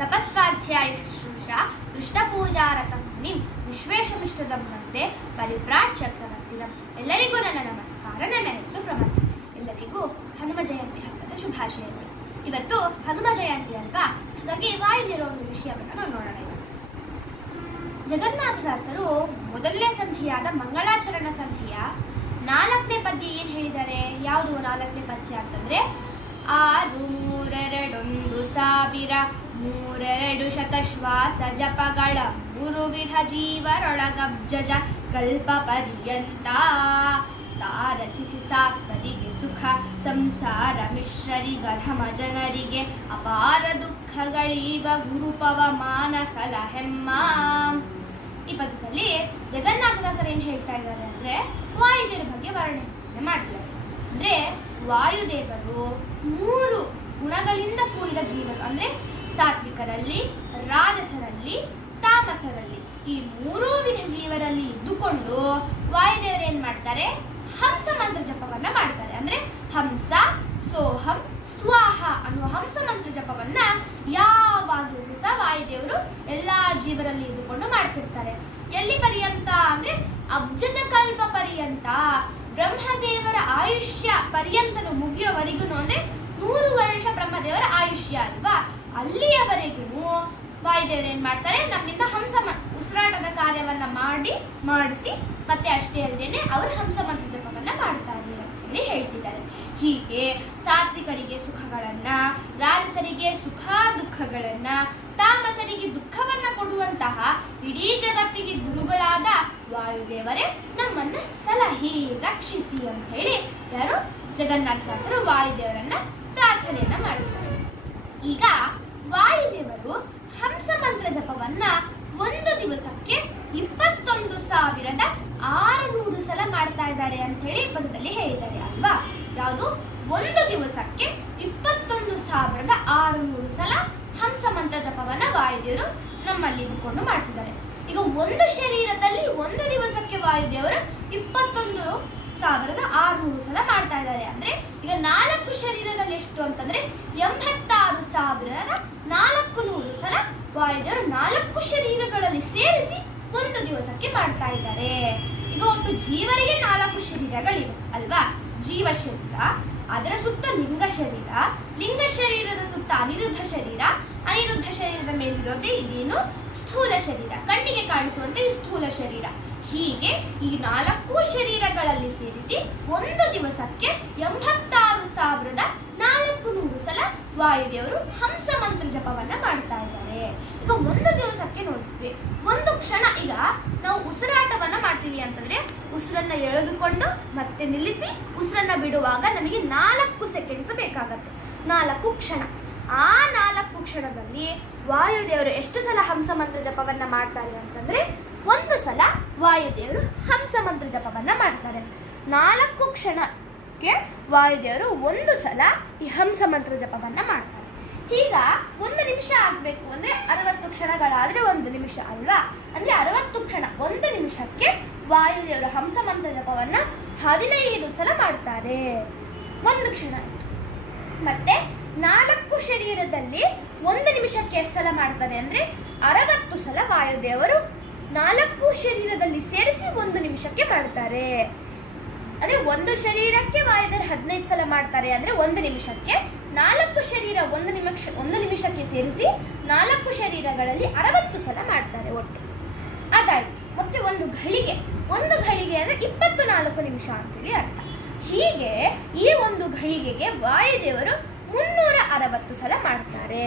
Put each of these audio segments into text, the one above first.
ತಪಸ್ವಾಧ್ಯಾಯ ಶುಶ್ರೂಷಾ ಕೃಷ್ಣಪೂಜಾರತ ಮುನಿಂ ವಿಶ್ವೇಶಮಿಷ್ಟದಂ ವಂದೇ ಪರಿವ್ರಾಟ್ ಚಕ್ರವರ್ತಿನಂ. ಎಲ್ಲರಿಗೂ ನನ್ನ ನಮಸ್ಕಾರ. ನನ್ನ ಹೆಸರು ಪ್ರಮತಿ. ಎಲ್ಲರಿಗೂ ಹನುಮ ಜಯಂತಿ ಹಬ್ಬದ ಶುಭಾಶಯಗಳು. ಇವತ್ತು ಹನುಮ ಜಯಂತಿ ಅಲ್ವಾ, ಹಾಗಾಗಿ ವಾಯುದೇವರ ಒಂದು ವಿಷಯವನ್ನು ನಾವು ನೋಡೋಣ. ಜಗನ್ನಾಥದಾಸರು ಮೊದಲನೇ ಸಂಧಿಯಾದ ಮಂಗಳಾಚರಣ ಸಂಧಿಯ 4ನೇ ಪದ್ಯ ಏನ್ ಹೇಳಿದ್ದಾರೆ? ಯಾವುದು 4ನೇ ಪದ್ಯ ಅಂತಂದ್ರೆ 6,3,1,000 ಶ್ವಾಸ ಜಪಗಳ 3 ವಿಧ ಜೀವರೊಳಗಬ್ಜಜ ಕಲ್ಪ ಪರ್ಯಂತ ತಾರಥಿಸಿ ಸಾತ್ವರಿಗೆ ಸುಖ ಸಂಸಾರ ಮಿಶ್ರರಿಗಧಮ ಜನರಿಗೆ ಅಪಾರ ದುಃಖಗಳೀವ ಗುರುಪವ ಮಾನಸಲ ಹೆಮ್ಮ. ಈ ಪದ್ಯದಲ್ಲಿ ಜಗನ್ನಾಥದಾಸರು ಏನ್ ಹೇಳ್ತಾ ಇದ್ದಾರೆ ಅಂದ್ರೆ ವಾಯುದೇವರ ಬಗ್ಗೆ ವರ್ಣನೆ ಮಾಡ್ತಿದ್ದಾರೆ. ಅಂದ್ರೆ ವಾಯುದೇವರು 3 ಗುಣಗಳಿಂದ ಕೂಡಿದ ಜೀವರು, ಅಂದ್ರೆ ಸಾತ್ವಿಕರಲ್ಲಿ, ರಾಜಸರಲ್ಲಿ, ತಾಮಸರಲ್ಲಿ, ಈ 3 ವಿಧ ಜೀವರಲ್ಲಿ ಇದ್ದುಕೊಂಡು ವಾಯುದೇವರು ಏನ್ ಮಾಡ್ತಾರೆ? ಹಂಸ ಮಂತ್ರ ಜಪವನ್ನ ಮಾಡ್ತಾರೆ. ಅಂದ್ರೆ ಹಂಸ, ಸೋಹಂ, ಸ್ವಾಹ ಅನ್ನುವ ಹಂಸ ಮಂತ್ರ ಜಪವನ್ನ ಯಾವಾಗಲೂ ಸಹ ವಾಯುದೇವರು ಎಲ್ಲಾ ಜೀವರಲ್ಲಿ ಇದ್ದುಕೊಂಡು ಮಾಡ್ತಿರ್ತಾರೆ. ಎಲ್ಲಿ ಪರ್ಯಂತ ಅಂದ್ರೆ ಅಬ್ಜಜ ಕಲ್ಪ ಪರ್ಯಂತ, ಬ್ರಹ್ಮದೇವರ ಆಯುಷ್ಯ ಪರ್ಯಂತನು ಮುಗಿಯುವವರೆಗೂ, ಅಂದ್ರೆ 100 ವರ್ಷ ಬ್ರಹ್ಮದೇವರ ಆಯುಷ್ಯ ಅಲ್ವಾ, ಅಲ್ಲಿಯವರೆಗೂ ವಾಯುದೇವರು ಏನ್ ಮಾಡ್ತಾರೆ? ನಮ್ಮಿಂದ ಹಂಸ ಉಸಿರಾಟದ ಕಾರ್ಯವನ್ನ ಮಾಡಿಸಿ ಮತ್ತೆ ಅಷ್ಟೇ ಅಲ್ಲದೇನೆ ಅವರು ಹಂಸ ಮಂತ್ರ ಜಪವನ್ನ ಮಾಡ್ತಾರೆ ಅಂತ ಹೇಳಿ ಹೇಳ್ತಿದ್ದಾರೆ. ಹೀಗೆ ಸಾತ್ವಿಕರಿಗೆ ಸುಖಗಳನ್ನ, ರಾಜಸರಿಗೆ ಸುಖ ದುಃಖಗಳನ್ನ, ತಾಮಸರಿಗೆ ದುಃಖವನ್ನ ಕೊಡುವಂತಹ ಇಡೀ ಜಗತ್ತಿಗೆ ಗುರುಗಳಾದ ವಾಯುದೇವರೇ ನಮ್ಮನ್ನ ಸಲಹಿ ರಕ್ಷಿಸಿ ಅಂತ ಹೇಳಿ ಯಾರು? ಜಗನ್ನಾಥದಾಸರು ವಾಯುದೇವರನ್ನ ಪ್ರಾರ್ಥನೆಯನ್ನ ಮಾಡುತ್ತಾರೆ. ಈಗ ವಾಯುದೇವರು ಹಂಸ ಮಂತ್ರ ಜಪವನ್ನ ಒಂದು ದಿವಸಕ್ಕೆ 21,600 ಸಲ ಮಾಡ್ತಾ ಇದ್ದಾರೆ ಅಂತ ಹೇಳಿ ಪದದಲ್ಲಿ ಹೇಳಿದ್ದಾರೆ ಅಲ್ವಾ. ಯಾವುದು? ಒಂದು ದಿವಸಕ್ಕೆ 21,600 ಸಲ ಹಂಸ ಮಂತ್ರ ಜಪವನ್ನ ವಾಯುದೇವರು ನಮ್ಮಲ್ಲಿ ಇದ್ದುಕೊಂಡು ಮಾಡ್ತಿದ್ದಾರೆ. ಈಗ ಒಂದು ಶರೀರದಲ್ಲಿ ಒಂದು ದಿವಸಕ್ಕೆ ವಾಯುದೇವರು 21,600 ಸಲ ಮಾಡ್ತಾ ಇದ್ದಾರೆ. ಅಂದ್ರೆ ಈಗ 4 ಶರೀರದಲ್ಲಿ ಎಷ್ಟು ಅಂತಂದ್ರೆ 86,400 ಸಲ ವಾಯುದೇವರು 4 ಶರೀರಗಳಲ್ಲಿ ಸೇರಿಸಿ ಒಂದು ದಿವಸಕ್ಕೆ ಮಾಡ್ತಾ ಇದ್ದಾರೆ. ಈಗ ಒಟ್ಟು ಜೀವರಿಗೆ 4 ಶರೀರಗಳಿವೆ ಅಲ್ವಾ. ಜೀವ ಶರೀರ, ಅದರ ಸುತ್ತ ಲಿಂಗ ಶರೀರ, ಲಿಂಗ ಶರೀರದ ಸುತ್ತ ಅನಿರುದ್ಧ ಶರೀರ, ಅನಿರುದ್ಧ ಶರೀರದ ಮೇಲಿರೋದೇ ಇದೇನು? ಸ್ಥೂಲ ಶರೀರ, ಕಣ್ಣಿಗೆ ಕಾಣಿಸುವಂತೆ ಈ ಸ್ಥೂಲ ಶರೀರ. ಹೀಗೆ ಈ 4 ಶರೀರಗಳಲ್ಲಿ ಸೇರಿಸಿ ಒಂದು ದಿವಸಕ್ಕೆ 86,400 ಸಲ ವಾಯುದೇವರು ಹಂಸ ಮಂತ್ರ ಜಪವನ್ನ ಮಾಡ್ತಾ ಇದ್ದಾರೆ. ಈಗ ಒಂದು ದಿವಸಕ್ಕೆ ನೋಡಿದ್ವಿ, ಒಂದು ಕ್ಷಣ. ಈಗ ನಾವು ಉಸಿರಾಟವನ್ನ ಮಾಡ್ತೀವಿ ಅಂತಂದ್ರೆ ಉಸಿರನ್ನ ಎಳೆದುಕೊಂಡು ಮತ್ತೆ ನಿಲ್ಲಿಸಿ ಉಸಿರನ್ನ ಬಿಡುವಾಗ ನಮಗೆ 4 ಸೆಕೆಂಡ್ಸ್ ಬೇಕಾಗತ್ತೆ, 4 ಕ್ಷಣ. ಆ 4 ಕ್ಷಣದಲ್ಲಿ ವಾಯುದೇವರು ಎಷ್ಟು ಸಲ ಹಂಸ ಮಂತ್ರ ಜಪವನ್ನ ಮಾಡ್ತಾರೆ ಅಂತಂದ್ರೆ 1 ಸಲ ವಾಯುದೇವರು ಹಂಸ ಮಂತ್ರ ಜಪವನ್ನ ಮಾಡ್ತಾರೆ. 4 ಕ್ಷಣಕ್ಕೆ ವಾಯುದೇವರು 1 ಸಲ ಈ ಹಂಸ ಮಂತ್ರ ಜಪವನ್ನ ಮಾಡ್ತಾರೆ. ಈಗ 1 ನಿಮಿಷ ಆಗ್ಬೇಕು ಅಂದ್ರೆ 60 ಕ್ಷಣಗಳಾದ್ರೆ 1 ನಿಮಿಷ ಅಲ್ವಾ. ಅಂದ್ರೆ 60 ಕ್ಷಣ, 1 ನಿಮಿಷಕ್ಕೆ ವಾಯುದೇವರು ಹಂಸ ಮಂತ್ರ ಜಪವನ್ನ 15 ಸಲ ಮಾಡ್ತಾರೆ. 1 ಕ್ಷಣ ಆಯ್ತು. ಮತ್ತೆ 4 ಶರೀರದಲ್ಲಿ 1 ನಿಮಿಷಕ್ಕೆ ಎಷ್ಟು ಸಲ ಮಾಡ್ತಾರೆ ಅಂದ್ರೆ 60 ಸಲ ವಾಯುದೇವರು 4 ಶರೀರದಲ್ಲಿ ಸೇರಿಸಿ 1 ನಿಮಿಷಕ್ಕೆ ಮಾಡ್ತಾರೆ. ಅಂದ್ರೆ 1 ಶರೀರಕ್ಕೆ ವಾಯುದೇವರು 15 ಸಲ ಮಾಡ್ತಾರೆ. ಅಂದ್ರೆ 1 ನಿಮಿಷಕ್ಕೆ 4 ಶರೀರ 1 ನಿಮಿಷಕ್ಕೆ ಸೇರಿಸಿ 4 ಶರೀರಗಳಲ್ಲಿ 60 ಸಲ ಮಾಡ್ತಾರೆ ಒಟ್ಟು. ಅದಾಯ್ತು. ಮತ್ತೆ ಒಂದು ಘಳಿಗೆ ಅಂದ್ರೆ 24 ನಿಮಿಷ ಅಂತೇಳಿ ಅರ್ಥ. ಹೀಗೆ ಈ ಒಂದು ಘಳಿಗೆಗೆ ವಾಯುದೇವರು 360 ಸಲ ಮಾಡ್ತಾರೆ.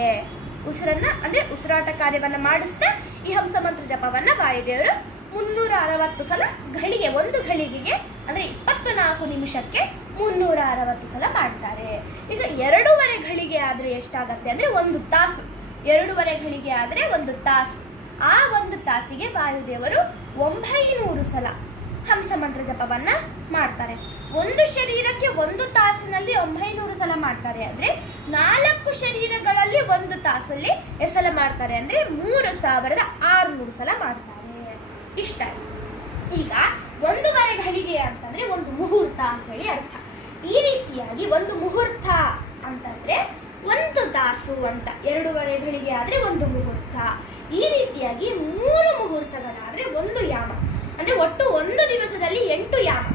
ಉಸಿರನ್ನ ಅಂದ್ರೆ ಉಸಿರಾಟ ಕಾರ್ಯವನ್ನ ಮಾಡಿಸ್ತಾ ಈ ಹಂಸ ಮಂತ್ರ ಜಪವನ್ನ ವಾಯುದೇವರು 360 ಸಲ ಘಳಿಗೆ, ಒಂದು ಘಳಿಗೆಗೆ ಅಂದ್ರೆ 24 ನಿಮಿಷಕ್ಕೆ 360 ಸಲ ಮಾಡ್ತಾರೆ. ಈಗ 2.5 ಘಳಿಗೆ ಆದ್ರೆ ಎಷ್ಟಾಗತ್ತೆ ಅಂದ್ರೆ 1 ತಾಸು. 2.5 ಘಳಿಗೆ ಆದ್ರೆ 1 ತಾಸು. ಆ 1 ತಾಸಿಗೆ ವಾಯುದೇವರು 900 ಸಲ ಹಂಸ ಮಂತ್ರ ಜಪವನ್ನ ಮಾಡ್ತಾರೆ. 1 ಶರೀರಕ್ಕೆ 1 ತಾಸಿನಲ್ಲಿ 900 ಸಲ ಮಾಡ್ತಾರೆ. ಅಂದ್ರೆ 4 ಶರೀರಗಳಲ್ಲಿ 1 ತಾಸಲ್ಲಿ ಎಷ್ಟು ಸಲ ಮಾಡ್ತಾರೆ ಅಂದ್ರೆ 3,600 ಸಲ ಮಾಡ್ತಾರೆ. ಇಷ್ಟ. ಈಗ 1.5 ಘಳಿಗೆ ಅಂತಂದ್ರೆ 1 ಮುಹೂರ್ತ ಅಂತ ಹೇಳಿ ಅರ್ಥ. ಈ ರೀತಿಯಾಗಿ 1 ಮುಹೂರ್ತ ಅಂತಂದ್ರೆ ಒಂದು ತಾಸು ಅಂತ, 2:30 ಗಳಿಗೆ ಆದರೆ ಒಂದು ಮುಹೂರ್ತ. ಈ ರೀತಿಯಾಗಿ 3 ಮುಹೂರ್ತಗಳಾದರೆ ಒಂದು ಯಾಮ. ಅಂದರೆ ಒಟ್ಟು ಒಂದು ದಿವಸದಲ್ಲಿ 8 ಯಾಮ,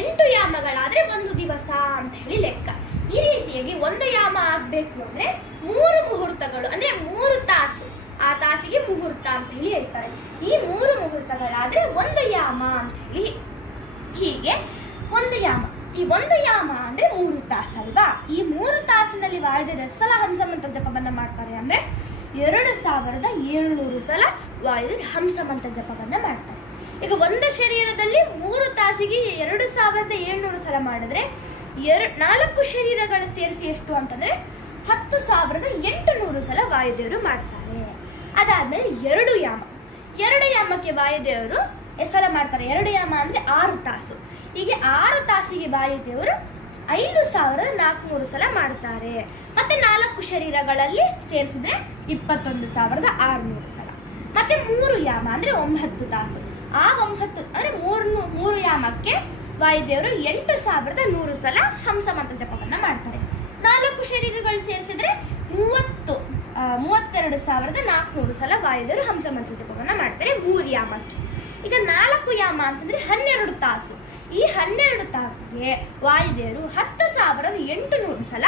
8 ಯಾಮಗಳಾದರೆ ಒಂದು ದಿವಸ ಅಂತ ಹೇಳಿ ಲೆಕ್ಕ. ಈ ರೀತಿಯಾಗಿ ಒಂದು ಯಾಮ ಆಗಬೇಕು ಅಂದರೆ 3 ಮುಹೂರ್ತಗಳು, ಅಂದರೆ 3 ತಾಸು, ಆ ತಾಸಿಗೆ ಮುಹೂರ್ತ ಅಂತ ಹೇಳಿ ಹೇಳ್ತಾರೆ. ಈ 3 ಮುಹೂರ್ತಗಳಾದರೆ ಒಂದು ಯಾಮ ಅಂತ ಹೇಳಿ. ಹೀಗೆ ಒಂದು ಯಾಮ, ಈ ಒಂದು ಯಾಮ ಅಂದರೆ 3 ತಾಸು ಅಲ್ವಾ. ಈ 3 ತಾಸಿನಲ್ಲಿ ವಾಯುದೇವರು ಎಷ್ಟು ಸಲ ಹಂಸ ಮಂತ್ರ ಜಪವನ್ನು ಮಾಡ್ತಾರೆ ಅಂದರೆ 2700 ಸಲ ವಾಯುದೇವರು ಹಂಸ ಮಂತ್ರ ಜಪವನ್ನು ಮಾಡ್ತಾರೆ. ಈಗ ಒಂದು ಶರೀರದಲ್ಲಿ 3 ತಾಸಿಗೆ 2700 ಸಲ ಮಾಡಿದ್ರೆ 4 ಶರೀರಗಳು ಸೇರಿಸಿ ಎಷ್ಟು ಅಂತಂದ್ರೆ 10,800 ಸಲ ವಾಯುದೇವರು ಮಾಡ್ತಾರೆ. ಅದಾದ್ಮೇಲೆ 2 ಯಾಮ, 2 ಯಾಮಕ್ಕೆ ವಾಯುದೇವರು ಎಷ್ಟು ಸಲ ಮಾಡ್ತಾರೆ? 2 ಯಾಮ ಅಂದ್ರೆ 6 ತಾಸು. ಹೀಗೆ 6 ತಾಸಿಗೆ ವಾಯುದೇವರು 5,400 ಸಲ ಮಾಡ್ತಾರೆ. ಮತ್ತೆ 4 ಶರೀರಗಳಲ್ಲಿ ಸೇರಿಸಿದ್ರೆ 21,600 ಸಲ. ಮತ್ತೆ 3 ಯಾಮ ಅಂದ್ರೆ 9 ತಾಸು. ಆ 9 ಅಂದ್ರೆ 3 ಯಾಮಕ್ಕೆ ವಾಯುದೇವರು 8,100 ಸಲ ಹಂಸ ಮಂತ್ರ ಜಪವನ್ನ ಮಾಡ್ತಾರೆ. 4 ಶರೀರಗಳು ಸೇರಿಸಿದ್ರೆ 32,400 ಸಲ ವಾಯುದೇವರು ಹಂಸ ಮಂತ್ರ ಜಪವನ್ನ ಮಾಡ್ತಾರೆ 3 ಯಾಮಕ್ಕೆ. ಈಗ 4 ಯಾಮ ಅಂತಂದ್ರೆ 12 ತಾಸು. ಈ 12 ತಾಸಿಗೆ ವಾಯುದೇವರು 10,800 ಸಲ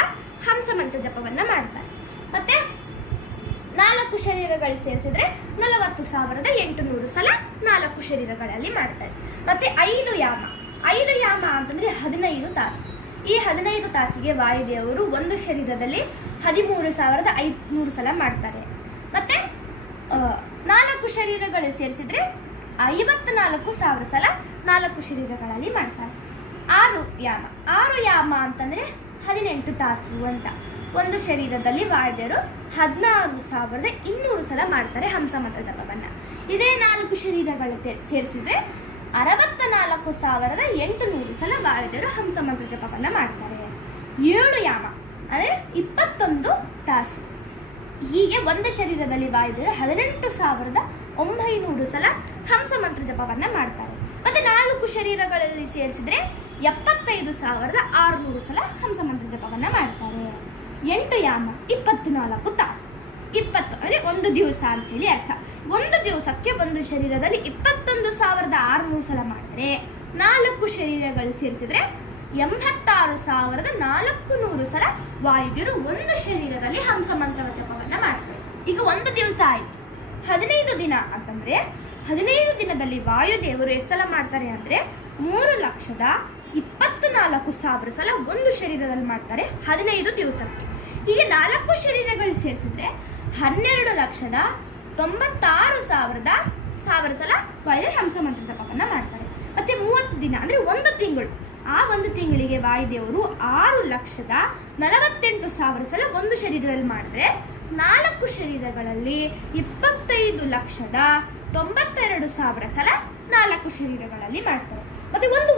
ಹಂಸ ಮಂತ್ರ ಜಪವನ್ನ ಮಾಡ್ತಾರೆ. ಮತ್ತೆ 4 ಶರೀರಗಳು ಸೇರಿಸಿದ್ರೆ 40,800 ಸಲ 4 ಶರೀರಗಳಲ್ಲಿ ಮಾಡ್ತಾರೆ. ಮತ್ತೆ 5 ಯಾಮ, 5 ಯಾಮ ಅಂತಂದ್ರೆ 15 ತಾಸು. ಈ 15 ತಾಸಿಗೆ ವಾಯುದೇವರು ಒಂದು ಶರೀರದಲ್ಲಿ 13,500 ಸಲ ಮಾಡ್ತಾರೆ. ಮತ್ತೆ 4 ಶರೀರಗಳು ಸೇರಿಸಿದ್ರೆ 54,000 ಸಲ 4 ಶರೀರಗಳಲ್ಲಿ ಮಾಡ್ತಾರೆ. 6 ಯಾಮ, 6 ಯಾಮ ಅಂತಂದ್ರೆ 18 ತಾಸು ಅಂತ. ಒಂದು ಶರೀರದಲ್ಲಿ ವಾಯುದೇವರು 16,200 ಸಲ ಮಾಡ್ತಾರೆ ಹಂಸ ಮಂತ್ರ ಜಪವನ್ನ. ಇದೇ 4 ಶರೀರಗಳು ಸೇರಿಸಿದ್ರೆ 64,800 ಸಲ ವಾಯುದೇವರು ಹಂಸ ಮಂತ್ರ ಜಪವನ್ನ ಮಾಡ್ತಾರೆ. 7 ಯಾಮ ಅಂದರೆ 21 ತಾಸು. ಹೀಗೆ ಒಂದು ಶರೀರದಲ್ಲಿ ವಾಯುದೇವರು 18,900 ಸಲ ಹಂಸ ಮಂತ್ರ ಜಪವನ್ನ ಮಾಡ್ತಾರೆ. ಮತ್ತೆ 4 ಶರೀರಗಳಲ್ಲಿ ಸೇರಿಸಿದ್ರೆ 75,600 ಸಲ ಹಂಸ ಮಂತ್ರ ಜಪವನ್ನ ಮಾಡ್ತಾರೆ. 8 ಯಾಮ 24 ತಾಸು. 20 ಅಂದರೆ ಒಂದು ದಿವಸ ಅಂತ ಹೇಳಿ ಅರ್ಥ. ಒಂದು ದಿವಸಕ್ಕೆ ಒಂದು ಶರೀರದಲ್ಲಿ 21,600 ಸಲ ಮಾಡಿದ್ರೆ 4 ಶರೀರಗಳು ಸೇರಿಸಿದ್ರೆ 86,400 ಸಲ ವಾಯುದೇವರು ಒಂದು ಶರೀರದಲ್ಲಿ ಹಂಸ ಮಂತ್ರ ಜಪವನ್ನ ಮಾಡ್ತಾರೆ. ಈಗ ಒಂದು ದಿವಸ ಆಯ್ತು. 15 ದಿನ ಅಂತಂದ್ರೆ 15 ದಿನದಲ್ಲಿ ವಾಯುದೇವರು ಎಷ್ಟು ಸಲ ಮಾಡ್ತಾರೆ ಅಂದ್ರೆ 3,24,000 ಸಲ ಒಂದು ಶರೀರದಲ್ಲಿ ಮಾಡ್ತಾರೆ 15 ದಿವಸಕ್ಕೆ. ಹೀಗೆ 4 ಶರೀರಗಳು ಸೇರಿಸಿದ್ರೆ 12,96,000 ಸಲ ವಾಯುದೇವರು ಹಂಸ ಮಂತ್ರ ಜಪವನ್ನ ಮಾಡ್ತಾರೆ. ಮತ್ತೆ 30 ದಿನ ಅಂದ್ರೆ ಒಂದು ತಿಂಗಳು. ಆ ಒಂದು ತಿಂಗಳಿಗೆ ವಾಯುದೇವರು 6,48,000 ಸಲ ಒಂದು ಶರೀರದಲ್ಲಿ ಮಾಡಿದ್ರೆ 4 ಶರೀರಗಳಲ್ಲಿ 25,92,000 ಸಲ 4 ಶರೀರಗಳಲ್ಲಿ ಮಾಡ್ತಾರೆ. ಮತ್ತೆ ಒಂದು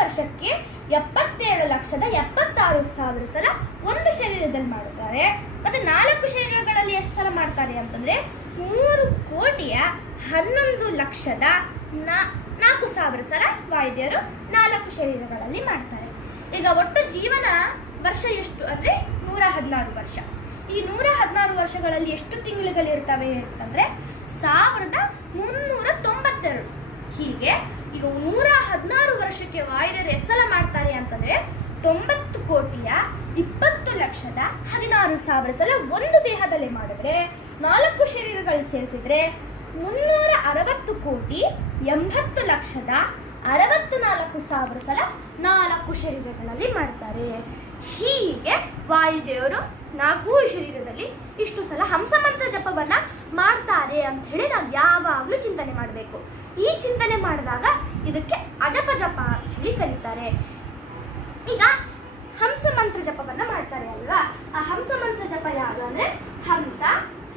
ವರ್ಷಕ್ಕೆ 77,76,000 ಸಲ ಒಂದು ಶರೀರದಲ್ಲಿ ಮಾಡುತ್ತಾರೆ. ಮತ್ತೆ 4 ಶರೀರಗಳಲ್ಲಿ ಎಷ್ಟು ಸಲ ಮಾಡ್ತಾರೆ ಅಂತಂದ್ರೆ 3,11,04,000 ಸಲ ವಾಯುದೇವರು 4 ಶರೀರಗಳಲ್ಲಿ ಮಾಡ್ತಾರೆ. ಈಗ ಒಟ್ಟು ಜೀವನ ವರ್ಷ ಎಷ್ಟು ಅಂದ್ರೆ 116 ವರ್ಷ. ಈ 116 ವರ್ಷಗಳಲ್ಲಿ ಎಷ್ಟು ತಿಂಗಳುಗಳಿರ್ತವೆ ಅಂತಂದ್ರೆ 1,392. ಹೀಗೆ ಈಗ 116 ವರ್ಷಕ್ಕೆ ವಾಯುದೇವರು ಎಷ್ಟು ಸಲ ಮಾಡ್ತಾರೆ ಅಂತಂದ್ರೆ 90,20,16,000 ಸಲ ಒಂದು ದೇಹದಲ್ಲಿ ಮಾಡಿದ್ರೆ 4 ಶರೀರಗಳು ಸೇರಿಸಿದ್ರೆ 360,80,64,000 ಸಲ 4 ಶರೀರಗಳಲ್ಲಿ ಮಾಡ್ತಾರೆ. ಹೀಗೆ ವಾಯುದೇವರು 4 ಶರೀರದಲ್ಲಿ ಇಷ್ಟು ಸಲ ಹಂಸ ಮಂತ್ರ ಜಪವನ್ನ ಮಾಡ್ತಾರೆ ಅಂತ ಹೇಳಿ ನಾವು ಯಾವಾಗಲೂ ಚಿಂತನೆ ಮಾಡಬೇಕು. ಈ ಚಿಂತನೆ ಮಾಡಿದಾಗ ಇದಕ್ಕೆ ಅಜಪ ಜಪ ಅಂತ ಹೇಳಿ ಕರೀತಾರೆ. ಈಗ ಹಂಸ ಮಂತ್ರ ಜಪವನ್ನ ಮಾಡ್ತಾರೆ ಅಲ್ವಾ, ಆ ಹಂಸ ಮಂತ್ರ ಜಪ ಯಾವುದು ಅಂದ್ರೆ ಹಂಸ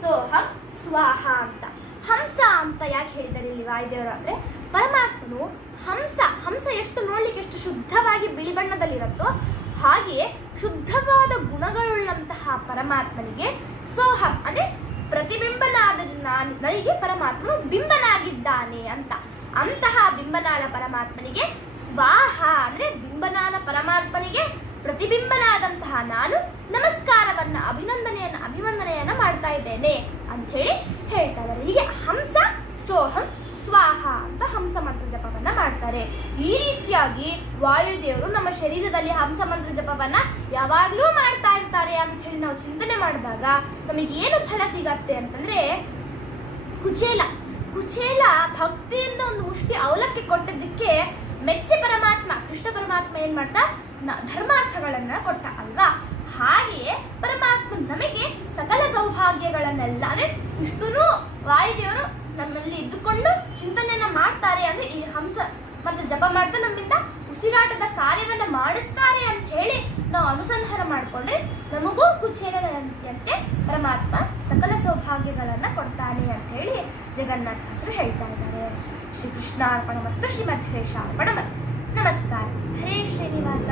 ಸೋಹಂ ಸ್ವಾಹ ಅಂತ. ಹಂಸ ಅಂತ ಯಾಕೆ ಹೇಳಿದ್ದಾರೆ ಇಲ್ಲಿ ವಾಯುದೇವರು ಅಂದ್ರೆ ಪರಮಾತ್ಮನು ಹಂಸ ಎಷ್ಟು ನೋಡ್ಲಿಕ್ಕೆ ಎಷ್ಟು ಶುದ್ಧವಾಗಿ ಬಿಳಿ ಬಣ್ಣದಲ್ಲಿರುತ್ತೋ ಹಾಗೆಯೇ ಶುದ್ಧವಾದ ಗುಣಗಳುಳ್ಳಂತಹ ಪರಮಾತ್ಮನಿಗೆ ಸೋಹಂ ಅಂದ್ರೆ ಪ್ರತಿಬಿಂಬನಾದ ನನಗೆ ಪರಮಾತ್ಮನು ಬಿಂಬನಾಗಿದ್ದಾನೆ ಅಂತ. ಅಂತಹ ಬಿಂಬನಾದ ಪರಮಾತ್ಮನಿಗೆ ಸ್ವಾಹ ಅಂದ್ರೆ ಬಿಂಬನಾದ ಪರಮಾತ್ಮನಿಗೆ ಪ್ರತಿಬಿಂಬನಾದಂತಹ ನಾನು ನಮಸ್ಕಾರವನ್ನ ಅಭಿವಂದನೆಯನ್ನ ಮಾಡ್ತಾ ಇದ್ದೇನೆ ಅಂತ ಹೇಳಿ ಹೇಳ್ತಾ ಇದ್ದಾರೆ. ಹೀಗೆ ಹಂಸ ಸೋಹಂ ಸ್ವಾಹ ಅಂತ ಹಂಸ ಮಂತ್ರ ಜಪವನ್ನ ಮಾಡ್ತಾರೆ. ಈ ರೀತಿಯಾಗಿ ವಾಯುದೇವರು ನಮ್ಮ ಶರೀರದಲ್ಲಿ ಹಂಸ ಮಂತ್ರ ಜಪವನ್ನ ಯಾವಾಗ್ಲೂ ಮಾಡ್ತಾ ಇರ್ತಾರೆ ಅಂತ ಹೇಳಿ ನಾವು ಚಿಂತನೆ ಮಾಡಿದಾಗ ನಮಗೆ ಏನು ಫಲ ಸಿಗತ್ತೆ ಅಂತಂದ್ರೆ, ಕುಚೇಲ ಭಕ್ತಿಯಿಂದ ಒಂದು ಮುಷ್ಟಿ ಅವಲಕ್ಕಿ ಕೊಟ್ಟಿದ್ದಕ್ಕೆ ಮೆಚ್ಚಿ ಪರಮಾತ್ಮ ಕೃಷ್ಣ ಪರಮಾತ್ಮ ಏನ್ ಮಾಡ್ತಾ ಧರ್ಮಾರ್ಥಗಳನ್ನ ಕೊಟ್ಟ ಅಲ್ವಾ. ಹಾಗೆಯೇ ಪರಮಾತ್ಮ ನಮಗೆ ಸಕಲ ಸೌಭಾಗ್ಯಗಳನ್ನೆಲ್ಲ ಅಂದ್ರೆ ಇಷ್ಟೂ ವಾಯುದೇವರು ನಮ್ಮಲ್ಲಿ ಇದ್ದುಕೊಂಡು ಚಿಂತನೆಯನ್ನ ಮಾಡ್ತಾರೆ ಅಂದ್ರೆ ಈ ಹಂಸ ಮತ್ತೆ ಜಪ ಮಾಡ್ತಾ ನಮ್ಮಿಂದ ಉಸಿರಾಟದ ಕಾರ್ಯವನ್ನ ಮಾಡಿಸ್ತಾರೆ ಅಂತ ಹೇಳಿ ನಾವು ಅನುಸಂಧಾನ ಮಾಡಿಕೊಂಡ್ರೆ ನಮಗೂ ಕುಚೇಲನಂತೆ ಪರಮಾತ್ಮ ಸಕಲ ಸೌಭಾಗ್ಯಗಳನ್ನ ಕೊಡ್ತಾನೆ ಅಂತ ಹೇಳಿ ಜಗನ್ನಾಥದಾಸರು ಹೇಳ್ತಾ ಇದ್ದಾರೆ. ಶ್ರೀಕೃಷ್ಣ ಅರ್ಪಣಮಸ್ತು, ಶ್ರೀಮಧ್ವೇಶ ಅರ್ಪಣಮಸ್ತು. ನಮಸ್ಕಾರ. ಹರೇ ಶ್ರೀನಿವಾಸ.